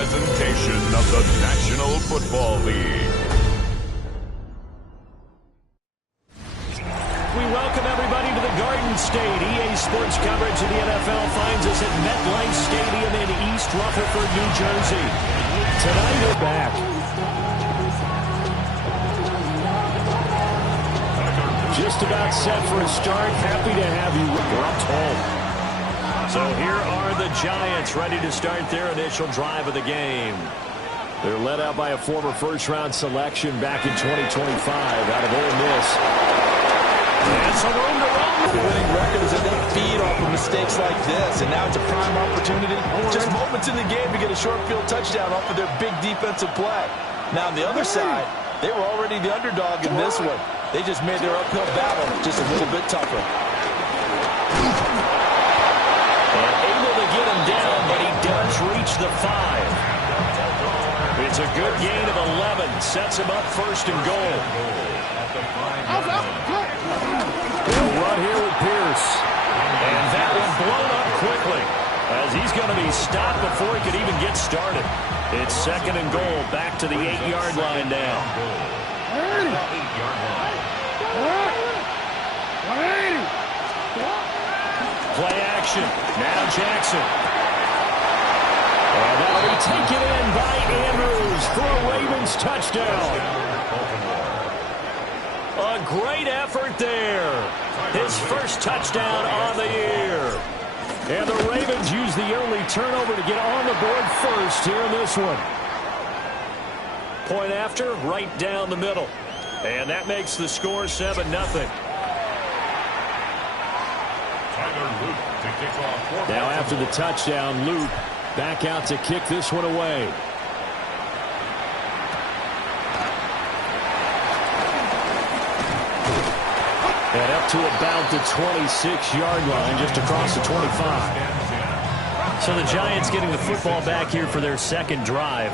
presentation of the National Football League. We welcome everybody to the Garden State. EA Sports coverage of the NFL finds us at MetLife Stadium in East Rutherford, New Jersey. Tonight we're back. Just about set for a start. Happy to have you. We're up home. So here are the Giants ready to start their initial drive of the game. They're led out by a former first-round selection back in 2025 out of Ole Miss. And some room to run. The winning record is that they feed off of mistakes like this, and now it's a prime opportunity. Just moments in the game to get a short field touchdown off of their big defensive play. Now on the other side, they were already the underdog in this one. They just made their uphill battle just a little bit tougher. And able to get him down, but he does reach the 5. It's a good gain of 11. Sets him up first and goal. They'll run here with Pierce. And that one blown up quickly, as he's going to be stopped before he could even get started. It's second and goal, back to the 8-yard line now. Play action. Now Jackson. And that'll be taken in by Andrews for a Ravens touchdown. A great effort there. His first touchdown on the year. And the Ravens use the early turnover to get on the board first here in this one. Point after, right down the middle. And that makes the score 7-0. Now after the touchdown, Luke back out to kick this one away. And up to about the 26-yard line, just across the 25. So the Giants getting the football back here for their second drive.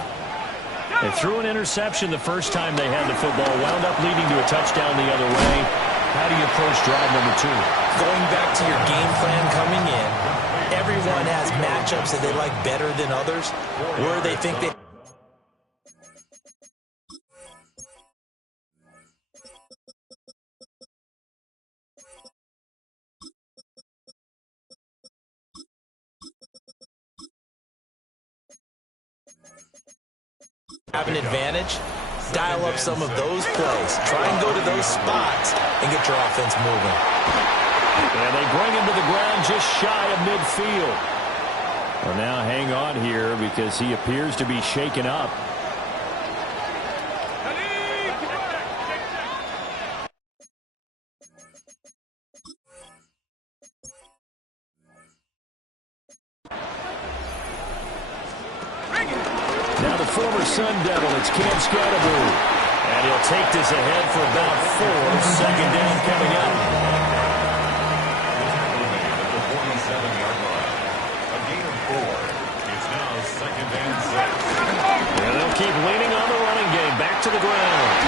They threw an interception the first time they had the football, wound up leading to a touchdown the other way. How do you approach drive number 2? Going back to your game plan coming in, everyone has matchups that they like better than others, where they think they... have an advantage, dial up some of those plays. Try and go to those spots and get your offense moving. And they bring him to the ground just shy of midfield. Well, now hang on here because he appears to be shaken up. Now the former Sun Devil, it's Cam Scatterboo. And he'll take this ahead for about 4. Second down coming up. And they'll keep leaning on the running game. Back to the ground.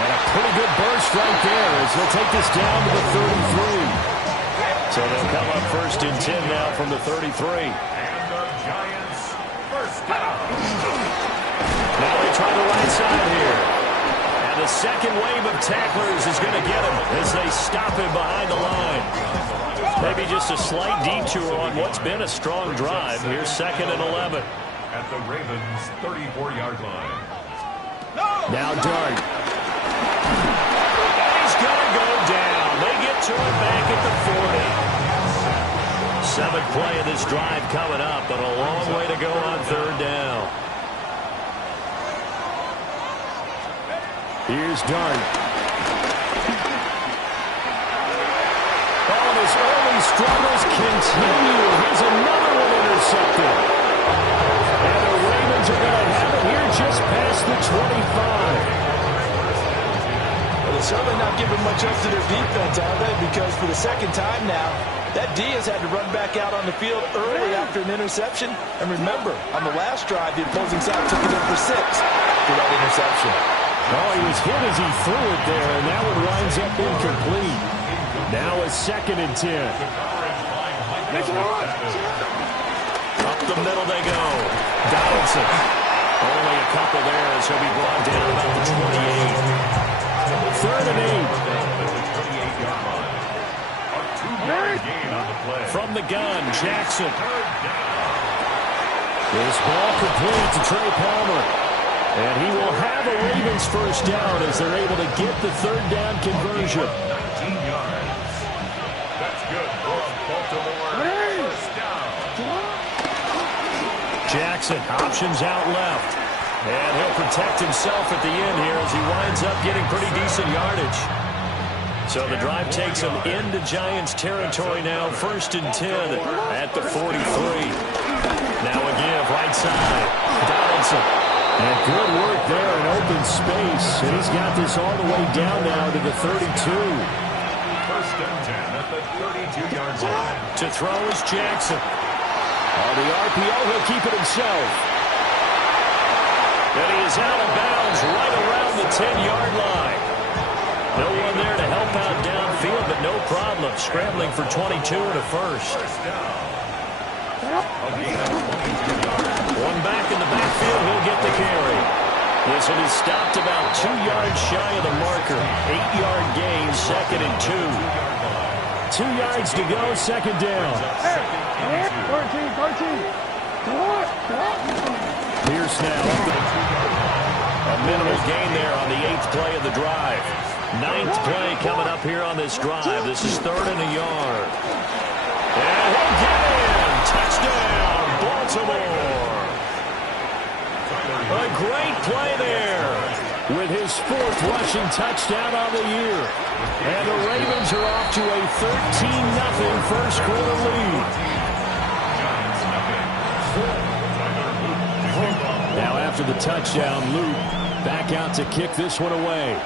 And a pretty good burst right there as they'll take this down to the 33. So they'll come up first and 10 now from the 33. Now they try the right side here. And the second wave of tacklers is going to get him as they stop him behind the line. Maybe just a slight detour on what's been a strong drive. Here's second and 11. At the Ravens' 34-yard line. Now Dart. And he's going to go down. They get to him back at the 40. 7th play of this drive coming up, but a long way to go on third down. Here's Dart. Oh, his early struggles continue. Here's another one intercepted. And the Ravens are going to have it here just past the 25. Well, they're certainly not giving much up to their defense, are they? Because for the second time now, that Diaz had to run back out on the field early after an interception. And remember, on the last drive, the opposing side took it in for 6 for that interception. Oh, he was hit as he threw it there, and that one winds up incomplete. Now a second and 10. Up the middle they go. Donaldson. Only a couple there as he'll be brought down about the 28. 3rd and 8. From the gun, Jackson. This ball complete to Trey Palmer. And he will have a Ravens first down as they're able to get the 3rd down conversion. 19 yards. That's good for Baltimore. First down. Jackson options out left. And he'll protect himself at the end here as he winds up getting pretty decent yardage. So the drive takes him into Giants territory now. 1st and 10 at the 43. Now a give right side. Donaldson. And good work there in open space. And he's got this all the way down now to the 32. 1st and 10 at the 32-yard line. To throw is Jackson. On the RPO, he'll keep it himself. And he is out of bounds right around the 10-yard line. No one there to help out downfield, but no problem. Scrambling for 22 and a first. One back in the backfield, he'll get the carry. This one is stopped about 2 yards shy of the marker. 8-yard gain, 2nd and 2. 2 yards to go, 2nd down. Pierce now. A minimal gain there on the 8th play of the drive. 9th play coming up here on this drive. This is 3rd and a yard. And he'll get in. Touchdown, Baltimore. A great play there with his 4th rushing touchdown on the year. And the Ravens are off to a 13-0 first quarter lead. Now after the touchdown, Luke back out to kick this one away.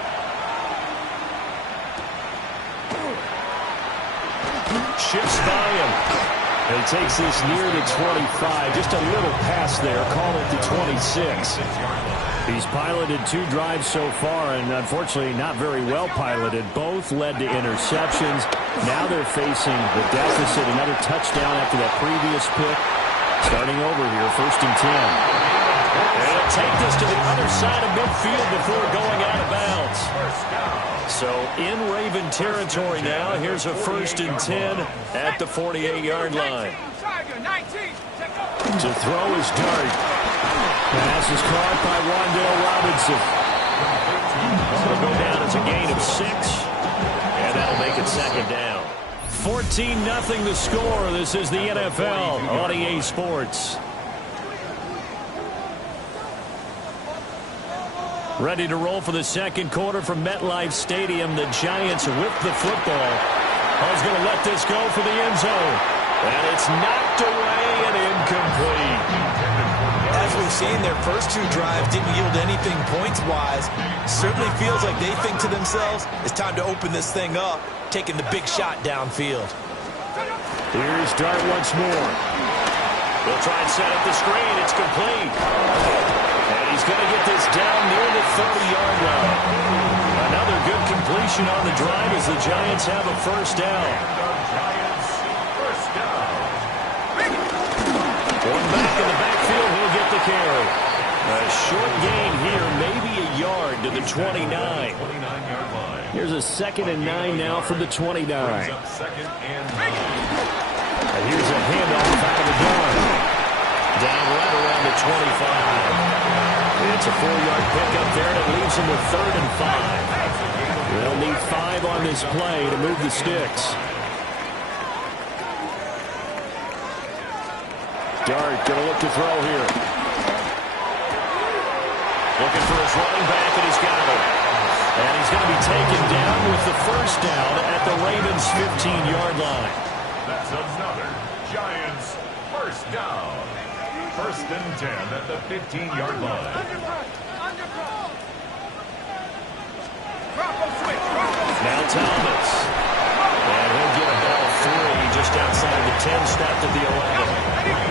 Shifts by him. And he takes this near the 25. Just a little pass there. Call it the 26. He's piloted 2 drives so far, and unfortunately not very well piloted. Both led to interceptions. Now they're facing the deficit. Another touchdown after that previous pick. Starting over here, 1st and 10. And he'll take this to the other side of midfield before going out of bounds. So in Raven territory now. Here's a 1st and 10 at the 48-yard line. To throw is Dart. Pass is caught by Wan'Dale Robinson. It'll go down as a gain of 6. And that'll make it 2nd down. 14-0 the score. This is the NFL on EA Sports. Ready to roll for the 2nd quarter from MetLife Stadium. The Giants with the football. Hall's going to let this go for the end zone. And it's knocked away and incomplete. As we've seen, their first 2 drives didn't yield anything points-wise. Certainly feels like they think to themselves, it's time to open this thing up, taking the big shot downfield. Here's Dart once more. They'll try and set up the screen. It's complete. And he's going to get this down near the 30-yard line. Another good completion on the drive as the Giants have a first down. One back in the backfield, he'll get the carry. A short gain here, maybe a yard to the 29. Here's a 2nd and 9 now from the 29. And here's a handoff out of the gun. Down right around the 25. It's a 4-yard pickup there, and it leaves him with 3rd and 5. They'll need 5 on this play to move the sticks. Dart going to look to throw here. Looking for his running back, and he's got it. And he's going to be taken down with the first down at the Ravens' 15-yard line. That's another Giants first down. 1st and 10 at the 15-yard line. Now Thomas. And he'll get a ball 3 just outside the 10, stopped at the 11.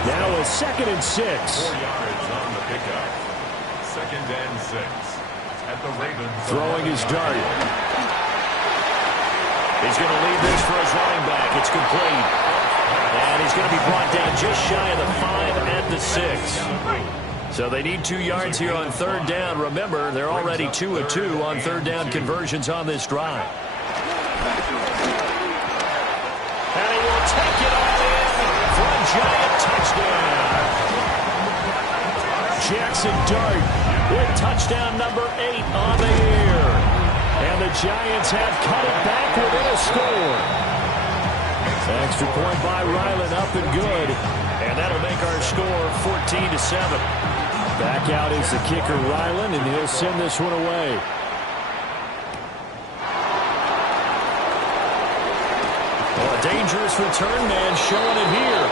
Now a 2nd and 6. 4 yards on the pickup. 2nd and 6 at the Ravens. Throwing his Dart. He's going to lead this for his running back. It's complete. And he's is going to be brought down just shy of the 5 at the 6. So they need 2 yards here on third down. Remember, they're already 2 of 2 on third down conversions on this drive. And he will take it all in for a Giant touchdown. Jackson Dart with touchdown number 8 on the year. And the Giants have cut it back within a score. Extra point by Ryland, up and good. And that'll make our score 14-7. Back out is the kicker, Ryland, and he'll send this one away. Well, a dangerous return man showing it here.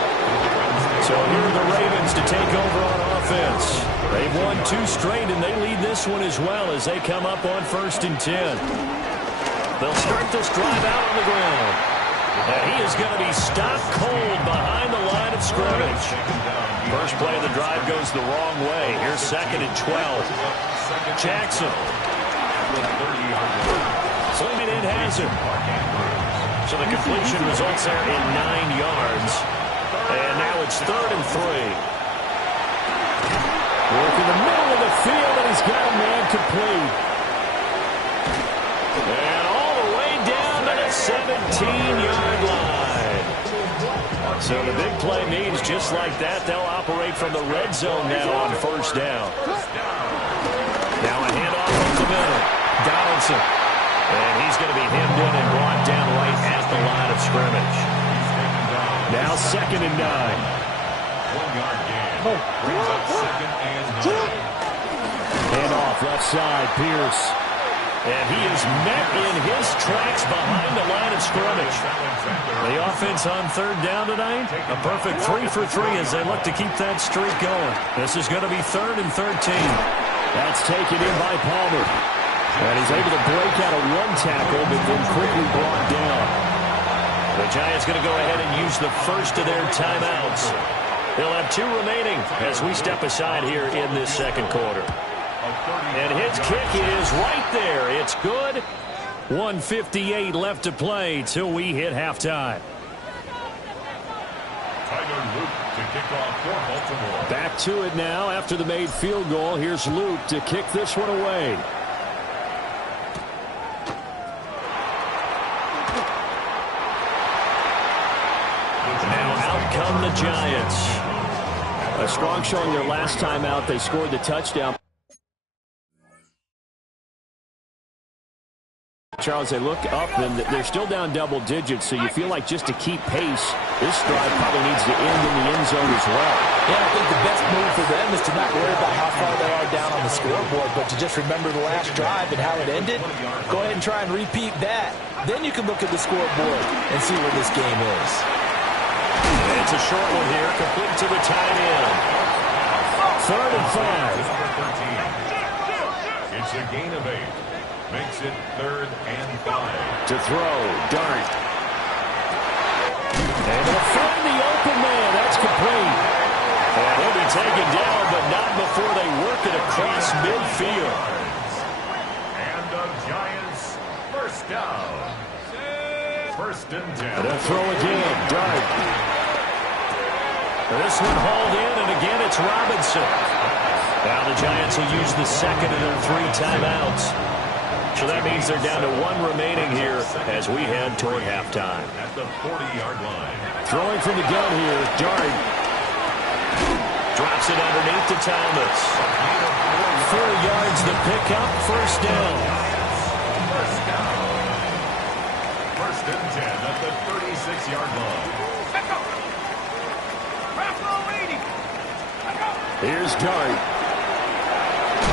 So here are the Ravens to take over on offense. They've won 2 straight, and they lead this one as well as they come up on 1st and 10. They'll start this drive out on the ground. And he is going to be stopped cold behind the line of scrimmage. First play of the drive goes the wrong way. Here's 2nd and 12. Jackson. Slimming in has him. So the completion results there in 9 yards. And now it's 3rd and 3. Work in the middle of the field, and he's got a man complete. And all the way down to the 17-yard line. So the big play means just like that, they'll operate from the red zone now on 1st down. Now a handoff up the middle. Donaldson. And he's going to be hemmed in and brought down right at the line of scrimmage. Now 2nd and 9. 1-yard gain. Brings up 2nd and 9. Hand off left side, Pierce. And he is met in his tracks behind the line of scrimmage. The offense on 3rd down tonight, a perfect 3 for 3 as they look to keep that streak going. This is going to be 3rd and 13. That's taken in by Palmer. And he's able to break out of 1 tackle, but then quickly brought down. The Giants going to go ahead and use the first of their timeouts. They'll have 2 remaining as we step aside here in this 2nd quarter. And his kick is right there. It's good. 1:58 left to play till we hit halftime. Tyler Luke to kick off for Baltimore. Back to it now after the made field goal. Here's Luke to kick this one away. Now out come the Giants. A strong showing their last time out. They scored the touchdown. Charles, they look up, and they're still down double digits, so you feel like just to keep pace, this drive probably needs to end in the end zone as well. Yeah, I think the best move for them is to not worry about how far they are down on the scoreboard, but to just remember the last drive and how it ended. Go ahead and try and repeat that. Then you can look at the scoreboard and see where this game is. And it's a short one here, complete to the tight end. 3rd and 5. It's a gain of 8. Makes it 3rd and 5. To throw, Dart. And they'll find the open man. That's complete. And he'll be taken down, but not before they work it across midfield. And the Giants first down. 1st and 10. And they'll throw again, Dart. This one hauled in, and again it's Robinson. Now the Giants will use the 2nd of their 3 timeouts. So that means they're down to 1 remaining here as we head toward halftime. At the 40-yard line. Throwing from the gun here, Dart. Drops it underneath to Thomas. 4 yards the pickup, 1st down. 1st and 10 at the 36-yard line. Here's Dart.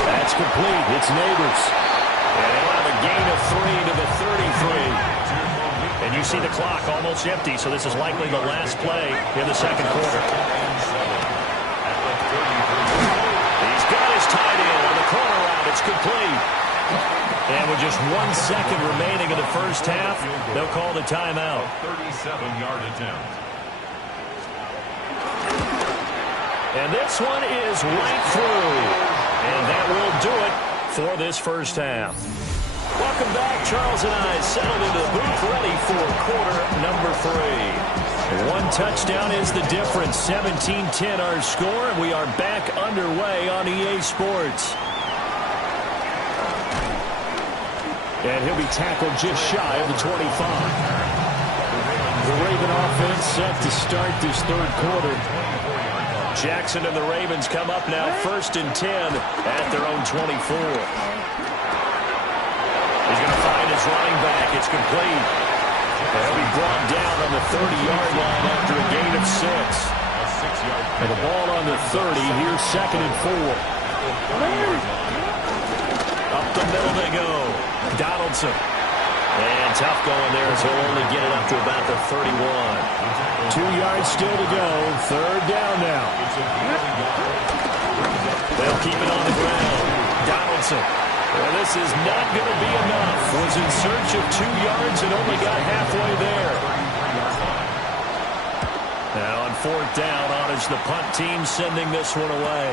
That's complete. It's Neighbors. And they'll have a gain of 3 to the 33. And you see the clock almost empty, so this is likely the last play in the 2nd quarter. He's got his tight end on the corner route. It's complete. And with just 1 second remaining in the 1st half, they'll call the timeout. 37-yard attempt. And this one is right through. And that will do it for this 1st half. Welcome back. Charles and I settled into the booth ready for quarter number 3. 1 touchdown is the difference. 17-10 our score, and we are back underway on EA Sports. And he'll be tackled just shy of the 25. The Raven offense set to start this third quarter. Jackson and the Ravens come up now 1st and 10 at their own 24. He's going to find his running back. It's complete. He'll be brought down on the 30-yard line after a gain of 6. And the ball on the 30. Here's 2nd and 4. Up the middle they go. Donaldson. And tough going there as he'll only get it up to about the 31. 2 yards still to go. 3rd down now. They'll keep it on the ground. Donaldson. Well, this is not going to be enough. Was in search of 2 yards and only got halfway there. Now on 4th down, on is the punt team sending this one away.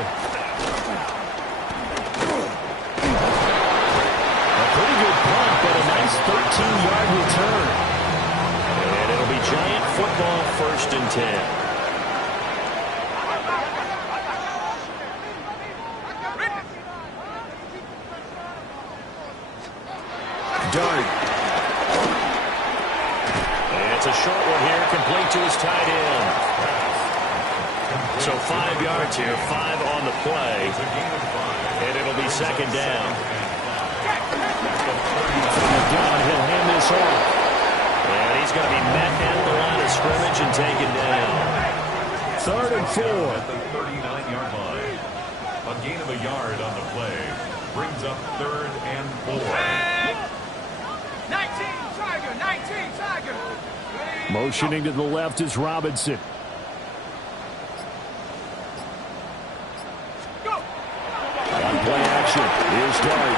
A pretty good punt, but a nice 13-yard return. And it'll be Giant football 1st and 10. Dart. And it's a short one here, complete to his tight end. So 5 yards here, 5 on the play. And it'll be 2nd down. He'll hand this off. And he's going to be met at the line of scrimmage and taken down. 3rd and 4. At the 39-yard line. A gain of a yard on the play brings up 3rd and 4. 19 Tiger. Motioning to the left is Robinson. On play action, here's Dart.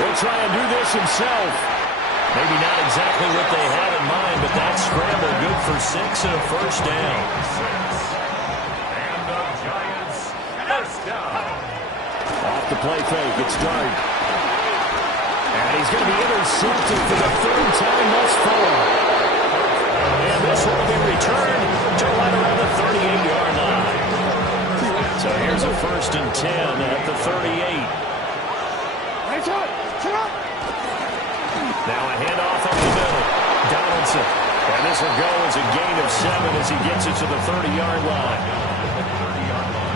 He'll try and do this himself. Maybe not exactly what they had in mind, but that scramble good for 6 and a 1st down. And the Giants, 1st down. Off the play fake, it's Dart. And he's going to be intercepted for the 3rd time thus far. And this will be returned to right around the 38-yard line. So here's a 1st and 10 at the 38. Now a handoff up the middle. Donaldson. And this will go as a gain of 7 as he gets it to the 30-yard line.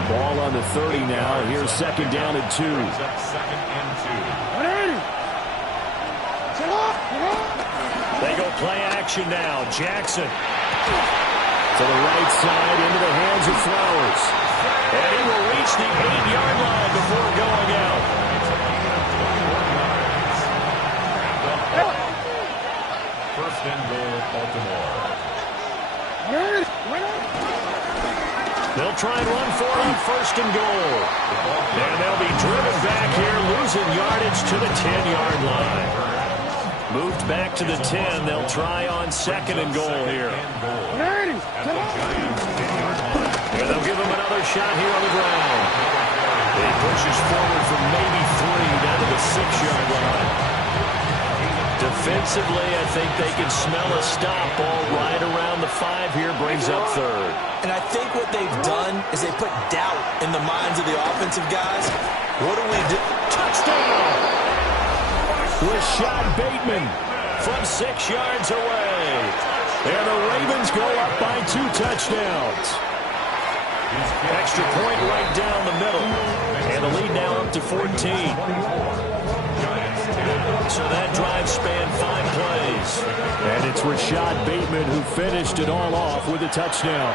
Ball on the 30 now. Here's 2nd down and 2. 2nd and 2. They go play action now. Jackson to the right side into the hands of Flowers. And he will reach the 8-yard line before going out. First and goal, Baltimore. They'll try and run for it on 1st and goal. And they'll be driven back here, losing yardage to the 10-yard line. Moved back to the 10. They'll try on 2nd and goal here. And they'll give him another shot here on the ground. He pushes forward from maybe 3 down to the 6-yard line. Defensively, I think they can smell a stop. Ball right around the 5 here, brings up 3rd. And I think what they've done is they put doubt in the minds of the offensive guys. What do we do? Touchdown! Rashad Bateman from 6 yards away. And the Ravens go up by 2 touchdowns. Extra point right down the middle. And the lead now up to 14. So that drive spanned 5 plays. And it's Rashad Bateman who finished it all off with a touchdown.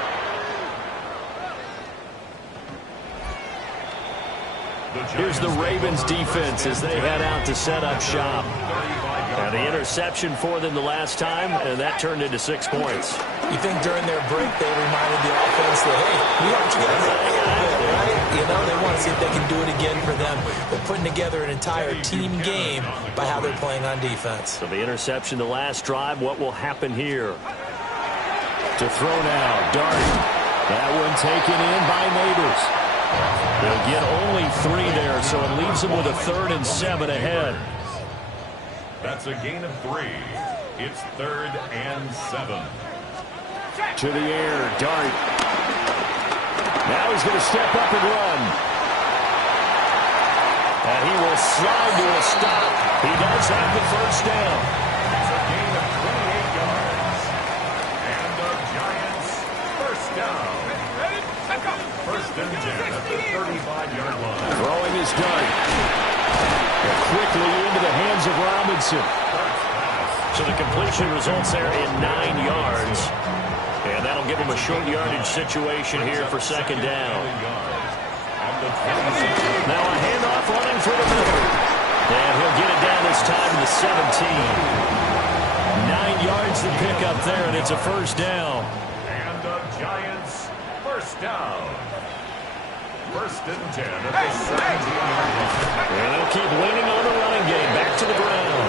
Here's the Ravens defense as they head out to set up shop. And the interception for them the last time, and that turned into 6 points. You think during their break they reminded the offense that, hey, we helped you guys out a little bit, right? You know, they want to see if they can do it again for them. They're putting together an entire team game by how they're playing on defense. So the interception the last drive, what will happen here? To throw now, Dart. That one taken in by Neighbors. They'll get only 3 there, so it leaves them with a 3rd and 7 ahead. That's a gain of 3. It's 3rd and 7. To the air, Dart. Now he's going to step up and run. And he will slide to a stop. He does have the first down. It's a gain of 28 yards. And the Giants first down. First and 10 at the 35-yard line. Throwing his Dart. And quickly into the hands of Robinson. So the completion results there in 9 yards. And that'll give him a short yardage situation here for second down. Now a handoff running for the middle. And he'll get it down this time to the 17. 9 yards to pick up there, and it's a first down. And the Giants first down. First and 10 at the 17-yard line. And they'll keep leaning on the running game. Back to the ground.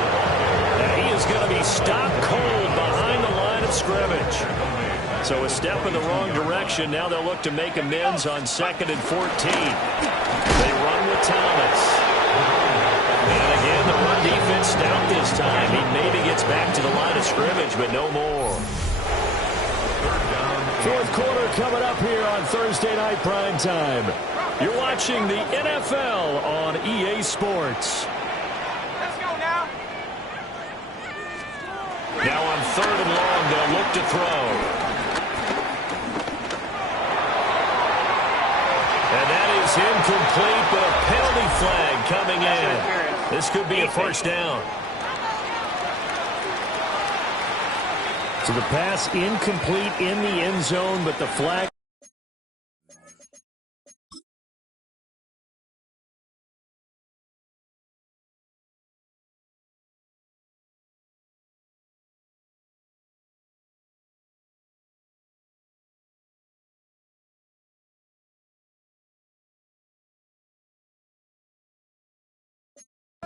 And he is going to be stopped cold behind the line of scrimmage. So a step in the wrong direction. Now they'll look to make amends on 2nd and 14. They run with Thomas. And again, the run defense stout this time. He maybe gets back to the line of scrimmage, but no more. Fourth quarter coming up here on Thursday Night Prime Time. You're watching the NFL on EA Sports. Let's go now. Now on 3rd and long, they'll look to throw. And that is incomplete, but a penalty flag coming in. This could be a first down. So the pass incomplete in the end zone, but the flag.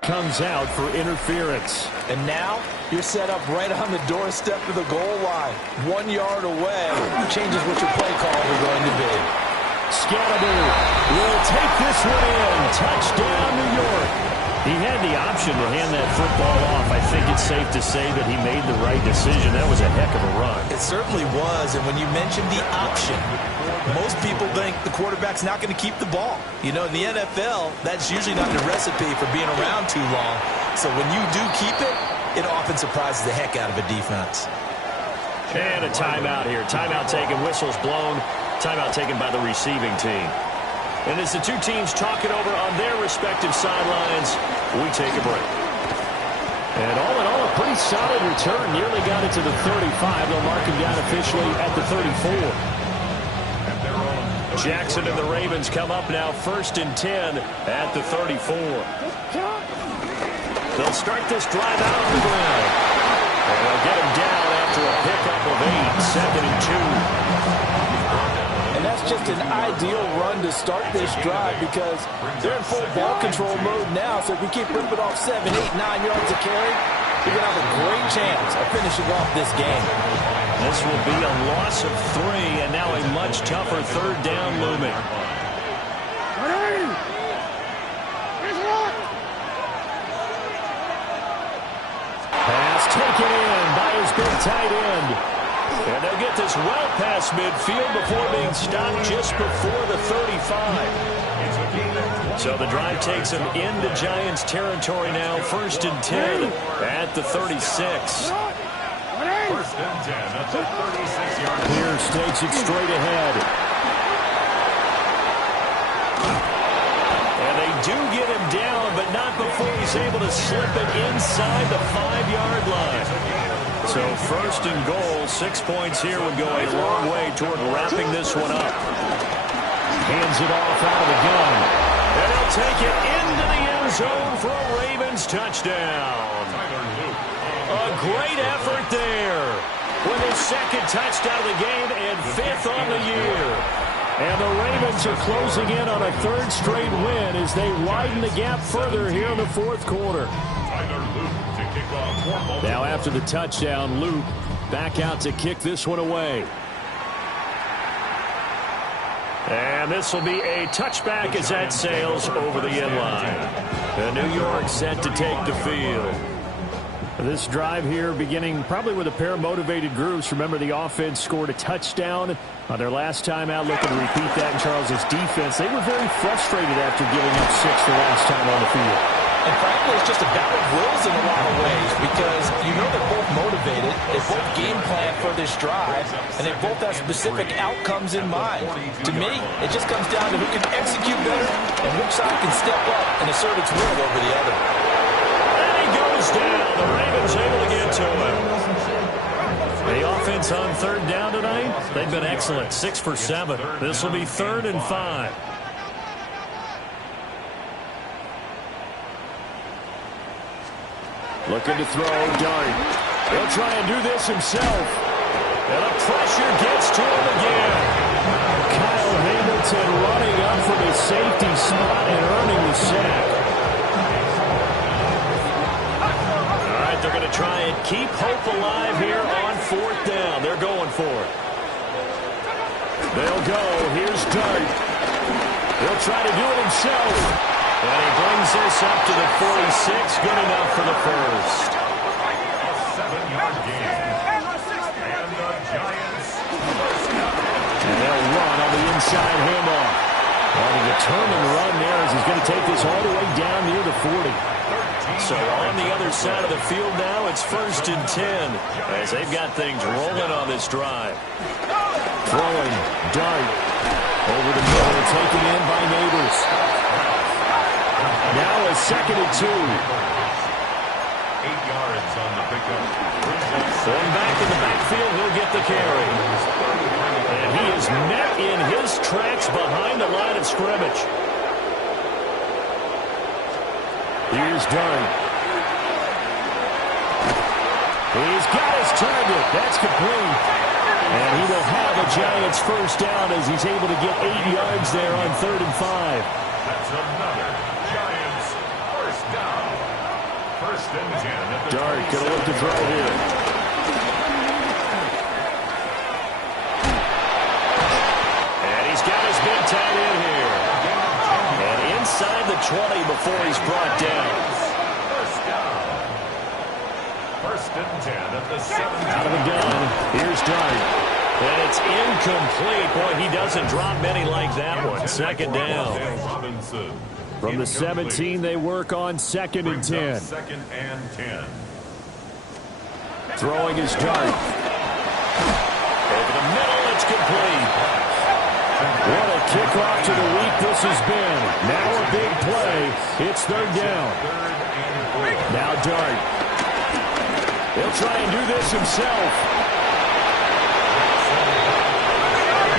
Comes out for interference. And now you're set up right on the doorstep of the goal line. 1 yard away. Changes what your play calls are going to be. Scalaboo will take this one in. Touchdown, New York. He had the option to hand that football off. I think it's safe to say that he made the right decision. That was a heck of a run. It certainly was. And when you mentioned the option, most people think the quarterback's not going to keep the ball. You know, in the NFL, that's usually not the recipe for being around too long. So when you do keep it, it often surprises the heck out of a defense. And a timeout here. Timeout taken, whistles blown. Timeout taken by the receiving team. And as the two teams talk it over on their respective sidelines, we take a break. And all in all, a pretty solid return. Nearly got it to the 35. They'll mark him down officially at the 34. Jackson and the Ravens come up now 1st and 10 at the 34. They'll start this drive out on the ground. And they'll get him down after a pickup of 8, 2nd and 2. And that's just an ideal run to start this drive because they're in full ball control mode now. So if we keep ripping off 7, 8, 9 yards of carry, we're going to have a great chance of finishing off this game. This will be a loss of 3, and now a much tougher 3rd down looming. Pass taken in by his big tight end. And they'll get this well past midfield before being stopped just before the 35. So the drive takes him into Giants territory now. 1st and 10 at the 36. 1st and 10 at the 36-yard line. Pierce takes it straight ahead. And they do get him down, but not before he's able to slip it inside the 5-yard line. So 1st and goal, 6 points here would go a long way toward wrapping this one up. Hands it off out of the gun. And he'll take it into the end zone for a Ravens touchdown. A great effort there with his 2nd touchdown of the game and 5th on the year. And the Ravens are closing in on a 3rd straight win as they widen the gap further here in the 4th quarter. Now after the touchdown, Luke back out to kick this one away. And this will be a touchback as that sails over the end line. And New York set to take the field. This drive here beginning probably with a pair of motivated groups. Remember, the offense scored a touchdown on their last time out. Looking to repeat that in Charles's defense. They were very frustrated after giving up 6 the last time on the field. And frankly, it's just a battle of wills in a lot of ways because you know they're both motivated. They both game plan for this drive, and they both have specific outcomes in mind. To me, it just comes down to who can execute better and which side can step up and assert its will over the other. And he goes down. The Ravens able to get to him. The offense on third down tonight, they've been excellent. 6 for 7. This will be 3rd and 5. Looking to throw, Dart. He'll try and do this himself. And the pressure gets to him again. Kyle Hamilton running up from his safety spot and earning the sack. All right, they're going to try and keep hope alive here on 4th down. They're going for it. They'll go. Here's Dart. He'll try to do it himself. And he brings this up to the 46. Good enough for the first. A 7-yard gain. And the Giants first down. And they'll run on the inside handoff. On a determined run there as he's going to take this all the way down near the 40. So on the other side of the field now, it's 1st and 10 as they've got things rolling on this drive. Throwing, Dart over the middle, taken in by Neighbors. Now a 2nd and 2. 8 yards on the pickup. Going back in the backfield, he'll get the carry. And he is met in his tracks behind the line of scrimmage. Here's Dart. He's got his target. That's complete. And he will have a Giants first down as he's able to get 8 yards there on 3rd and 5. That's another Giants first down. 1st and 10 at the Dart going to look to throw here. And he's got his big tight end here. And inside the 20 before he's brought down. First down. 1st and 10 at the 7. Out of the gun. Here's Dart. And it's incomplete. Boy, he doesn't drop many like that one. 2nd down. From the 17, they work on 2nd and 10. 2nd and 10. Throwing his Dart. Over the middle, it's complete. What a kickoff to the week this has been. Now a big play. It's 3rd down. Now Dart. He'll try and do this himself.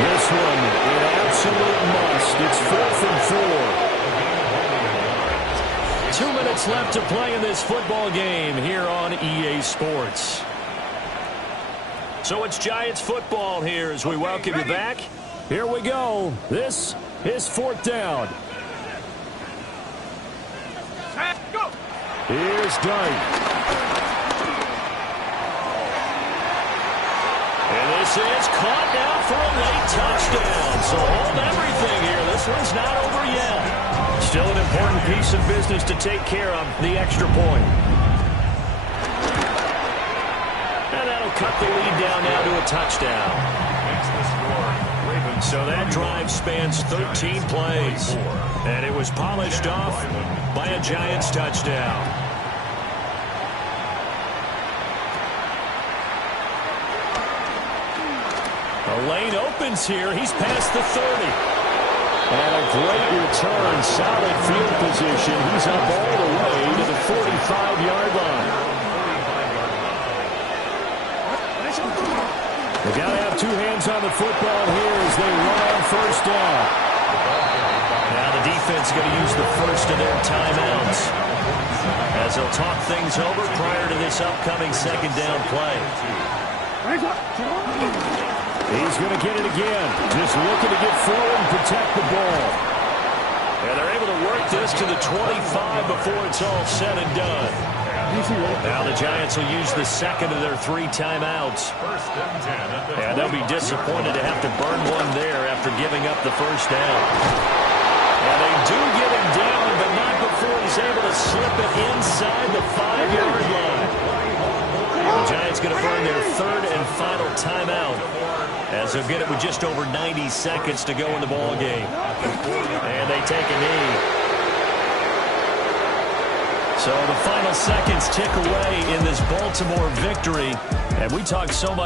This one, an absolute must. It's 4th and 4. 2 minutes left to play in this football game here on EA Sports. So it's Giants football here as we welcome you back. Here we go. This is 4th down. Here's Dart. And this is caught now for a late touchdown. So hold everything here. This one's not over yet. Still an important piece of business to take care of, the extra point. And that'll cut the lead down now to a touchdown. So that drive spans 13 plays. And it was polished off by a Giants touchdown. The lane opens here. He's past the 30. And a great return. Solid field position. He's up all the way to the 45-yard line. They got to have 2 hands on the football here as they run on 1st down. Now the defense going to use the first of their timeouts as they'll talk things over prior to this upcoming 2nd down play. He's going to get it again. Just looking to get forward and protect the ball. And they're able to work this to the 25 before it's all said and done. Now the Giants will use the 2nd of their 3 timeouts. And they'll be disappointed to have to burn one there after giving up the 1st down. And they do get him down, but not before he's able to slip it inside the 5-yard line. The Giants going to burn their third and final timeout as they'll get it with just over 90 seconds to go in the ball game. And they take a knee. So the final seconds tick away in this Baltimore victory. And we talked so much